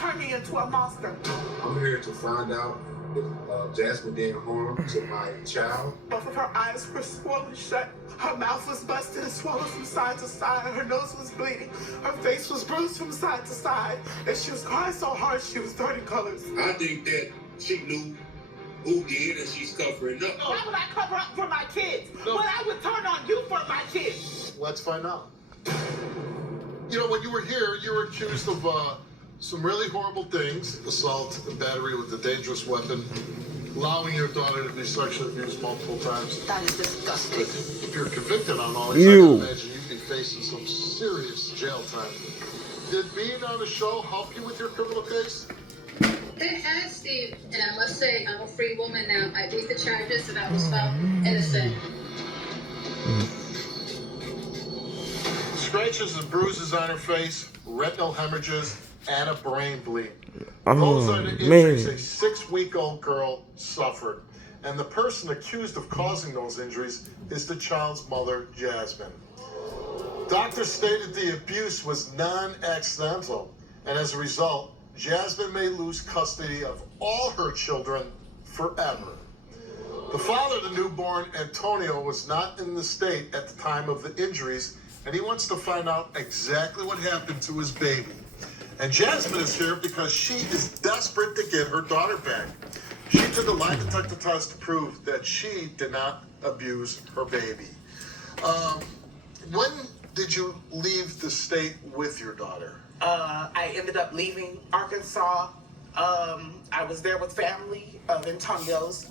turned me into a monster. I'm here to find out if Jasmine did harm to my child. Both of her eyes were swollen shut. Her mouth was busted and swollen from side to side. Her nose was bleeding. Her face was bruised from side to side. And she was crying so hard she was turning colors. I think that she knew who did and she's covering up. Why would I cover up for my kids? No. When I would turn on you for my kids? Let's find out. You know, when you were here, you were accused of some really horrible things: assault, battery with a dangerous weapon, allowing your daughter to be sexually abused multiple times. That is disgusting. If you're convicted on all these, I can imagine you'd be facing some serious jail time. Did being on the show help you with your criminal case? It has, Steve, and I must say, I'm a free woman now. I beat the charges and I was found innocent. Scratches and bruises on her face, retinal hemorrhages, and a brain bleed. Those are the injuries a 6-week-old girl suffered. And the person accused of causing those injuries is the child's mother, Jasmine. Doctors stated the abuse was non-accidental, and as a result, Jasmine may lose custody of all her children forever. The father of the newborn, Antonio, was not in the state at the time of the injuries, and he wants to find out exactly what happened to his baby. And Jasmine is here because she is desperate to get her daughter back. She took a lie detector test to prove that she did not abuse her baby. When did you leave the state with your daughter? I ended up leaving Arkansas. I was there with family of Antonio's.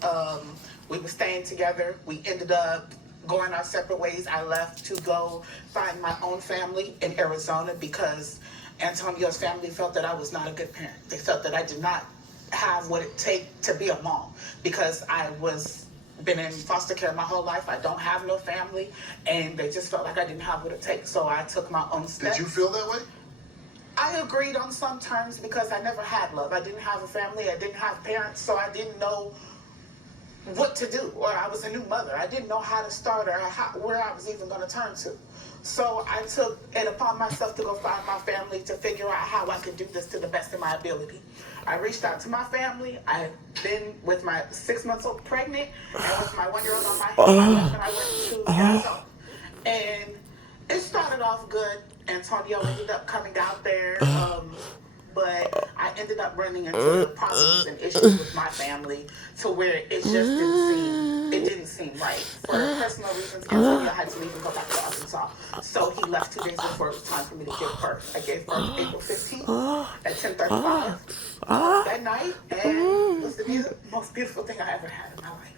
We were staying together. We ended up going our separate ways. I left to go find my own family in Arizona because Antonio's family felt that I was not a good parent. They felt that I did not have what it takes to be a mom because I was been in foster care my whole life. I don't have no family, and they just felt like I didn't have what it takes. So I took my own steps. Did you feel that way? I agreed on some terms because I never had love. I didn't have a family. I didn't have parents, so I didn't know what to do. Or I was a new mother. I didn't know how to start or where I was even going to turn to. So I took it upon myself to go find my family to figure out how I could do this to the best of my ability. I reached out to my family. I've been with my 6 months old pregnant and with my 1-year-old on my hip. And I went to Arizona. And it started off good. Antonio ended up coming out there. But I ended up running into problems and issues with my family to where it just didn't seem right. For personal reasons, Antonio had to leave and go back to Arkansas. So he left 2 days before it was time for me to give birth. I gave birth April 15th at 10:35 that night, and it was the most beautiful thing I ever had in my life.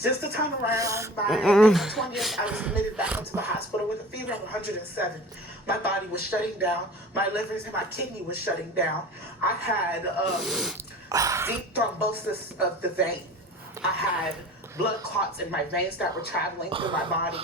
Just to turn around, by April 20th, I was admitted back into the hospital with a fever of 107. My body was shutting down. My livers and my kidney was shutting down. I had deep thrombosis of the vein. I had blood clots in my veins that were traveling through my body.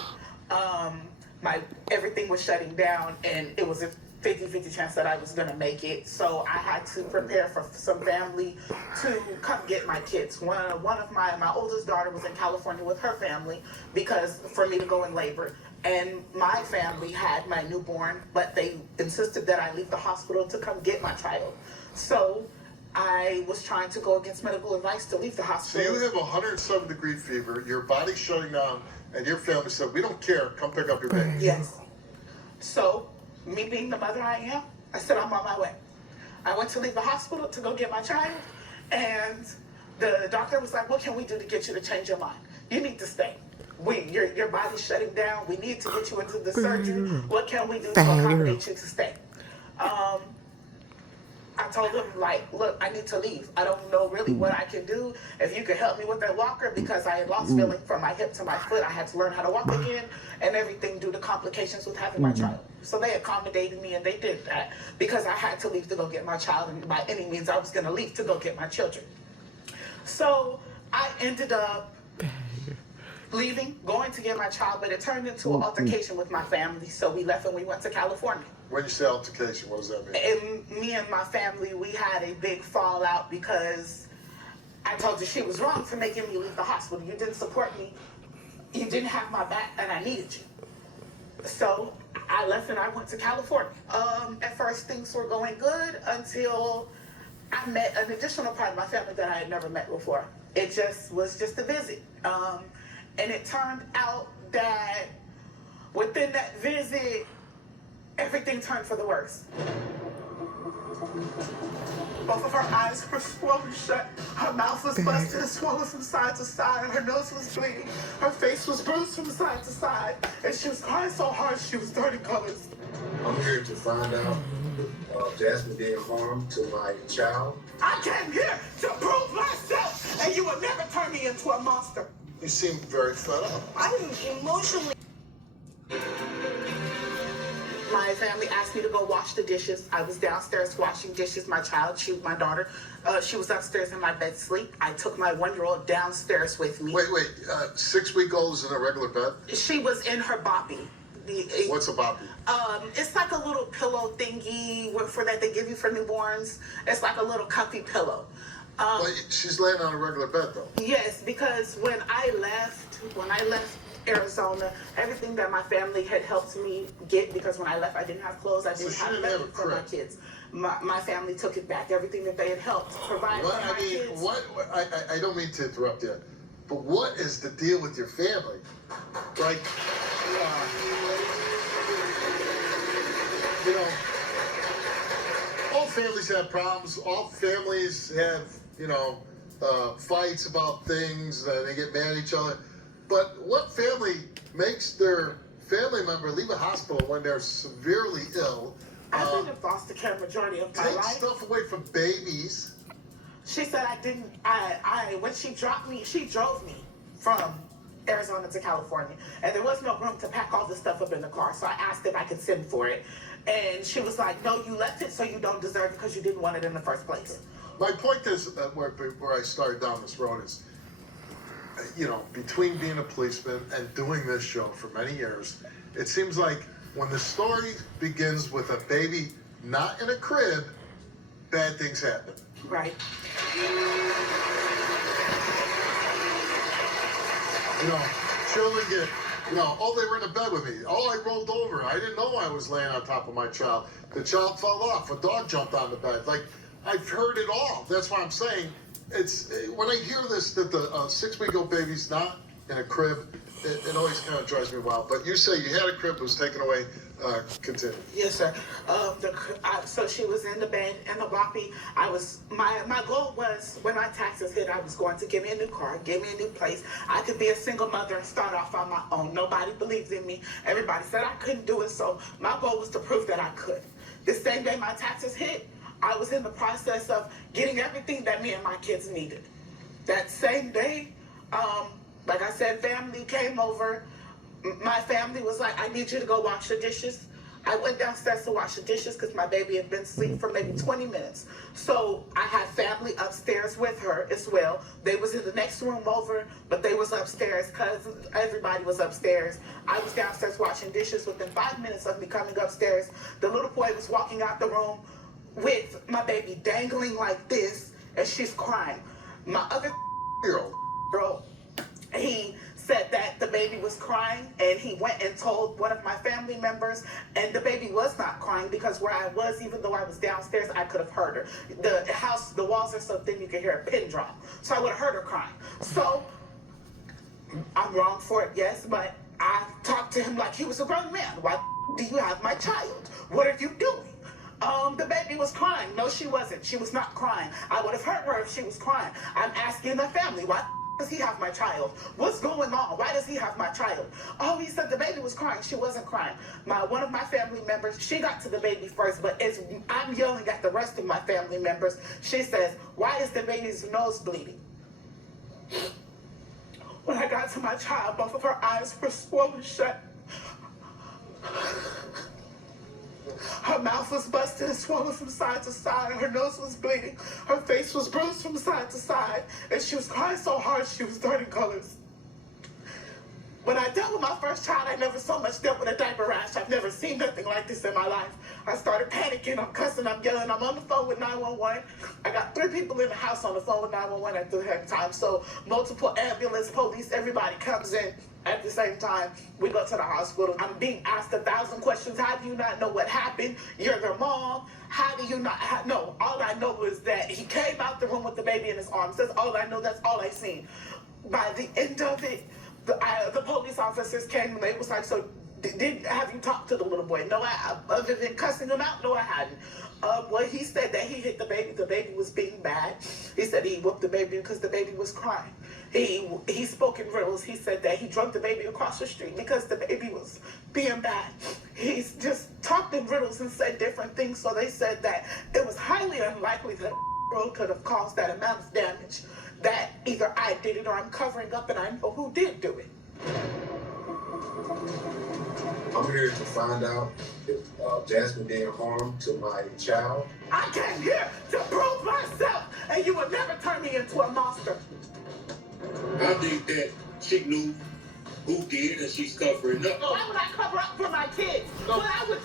Everything was shutting down, and it was a 50-50 chance that I was going to make it. So I had to prepare for some family to come get my kids. One of my oldest daughter was in California with her family because for me to go in labor. And my family had my newborn, but they insisted that I leave the hospital to come get my child. So I was trying to go against medical advice to leave the hospital. So you have a 107-degree fever, your body's shutting down, and your family said, "We don't care, come pick up your baby." Yes. So, me being the mother I am, I said, I'm on my way. I went to leave the hospital to go get my child, and the doctor was like, "What can we do to get you to change your mind? You need to stay. Your body's shutting down. We need to get you into the surgery. What can we do to accommodate you to stay?" I told him, look, I need to leave. I don't know really what I can do. If you could help me with that walker, because I had lost feeling from my hip to my foot. I had to learn how to walk again and everything due to complications with having my child. So they accommodated me, and they did that because I had to leave to go get my child, and by any means I was going to leave to go get my children. So I ended up leaving, going to get my child, but it turned into an altercation with my family. So we left and we went to California. When you say altercation, what does that mean? And me and my family, we had a big fallout because I told her she was wrong for making me leave the hospital. You didn't support me. You didn't have my back, and I needed you. So I left and I went to California. At first things were going good until I met an additional part of my family that I had never met before. It just was just a visit. And it turned out that within that visit, everything turned for the worse. Both of her eyes were swollen shut. Her mouth was busted and swollen from side to side. Her nose was bleeding. Her face was bruised from side to side. And she was crying so hard she was turning colors. I'm here to find out if Jasmine did harm to my child. I came here to prove myself, and you will never turn me into a monster. You seem very fed up. I'm emotionally. My family asked me to go wash the dishes. I was downstairs washing dishes. My daughter, she was upstairs in my bed asleep. I took my 1-year-old downstairs with me. Wait, 6-week-old is in a regular bed? She was in her boppy. What's a boppy? It's like a little pillow thingy for that they give you for newborns. It's like a little comfy pillow. But she's laying on a regular bed, though. Yes, because when I left Arizona, everything that my family had helped me get, because when I left I didn't have clothes, I didn't have money for my kids. My family took it back. Everything that they had helped provide for my kids. I don't mean to interrupt you, but what is the deal with your family? Like, you know, all families have problems. All families have, fights about things, and they get mad at each other. But what family makes their family member leave a hospital when they're severely ill? I've been in foster care majority of my Take life. stuff away from babies. She said I didn't. When she dropped me, she drove me from Arizona to California, and there was no room to pack all the stuff up in the car. So I asked if I could send for it, and she was like, "No, you left it, so you don't deserve it because you didn't want it in the first place." My point is, where I started down this road is, between being a policeman and doing this show for many years, it seems like when the story begins with a baby not in a crib, bad things happen. Right. Children get, they were in a bed with me. I rolled over. I didn't know I was laying on top of my child. The child fell off. A dog jumped on the bed. Like, I've heard it all. That's why I'm saying, it's when I hear this, that the 6-week-old baby's not in a crib, it always kind of drives me wild. But you say you had a crib that was taken away. Continue. Yes, sir. So she was in the bed in the boppy. My goal was, when my taxes hit, I was going to give me a new car, give me a new place. I could be a single mother and start off on my own. Nobody believed in me. Everybody said I couldn't do it. So my goal was to prove that I could. The same day my taxes hit, I was in the process of getting everything that me and my kids needed. That same day, like I said, family came over. My family was like, "I need you to go wash the dishes." I went downstairs to wash the dishes because my baby had been asleep for maybe 20 minutes. So I had family upstairs with her as well. They was in the next room over, but they was upstairs because everybody was upstairs. I was downstairs washing dishes. Within 5 minutes of me coming upstairs, the little boy was walking out the room with my baby dangling like this, and she's crying. My other girl, he said that the baby was crying, and he went and told one of my family members, and the baby was not crying because where I was, even though I was downstairs, I could have heard her. The walls are so thin you could hear a pin drop. So I would have heard her crying. So I'm wrong for it, yes, but I talked to him like he was a grown man. "Why do you have my child? What are you doing?" The baby was crying. No, she wasn't. She was not crying. I would have heard her if she was crying. I'm asking the family, "Why does he have my child? What's going on? Why does he have my child?" "Oh, he said the baby was crying." She wasn't crying. One of my family members, she got to the baby first, but as I'm yelling at the rest of my family members, she says, "Why is the baby's nose bleeding?" When I got to my child, both of her eyes were swollen shut. Her mouth was busted and swollen from side to side. Her nose was bleeding. Her face was bruised from side to side. And she was crying so hard she was turning colors. When I dealt with my first child, I never so much dealt with a diaper rash. I've never seen nothing like this in my life. I started panicking, I'm cussing, I'm yelling, I'm on the phone with 911. I got 3 people in the house on the phone with 911 at the same time. So multiple ambulance, police, everybody comes in at the same time. We go to the hospital. I'm being asked 1,000 questions. How do you not know what happened? You're their mom. How do you not know? All I know is that he came out the room with the baby in his arms. That's all I know. That's all I seen. By the end of it, the police officers came and they was like, so have you talked to the little boy? No, other than cussing him out, no, I hadn't. Well, he said that he hit the baby. The baby was being bad. He said he whooped the baby because the baby was crying. He spoke in riddles. He said that he drug the baby across the street because the baby was being bad. He's just talked in riddles and said different things. So they said that it was highly unlikely that girl could have caused that amount of damage. That either I did it or I'm covering up and I know who did do it. I'm here to find out if Jasmine did harm to my child. I came here to prove myself, and you will never turn me into a monster. I think that she knew who did and she's covering up. Why would I cover up for my kids? What I would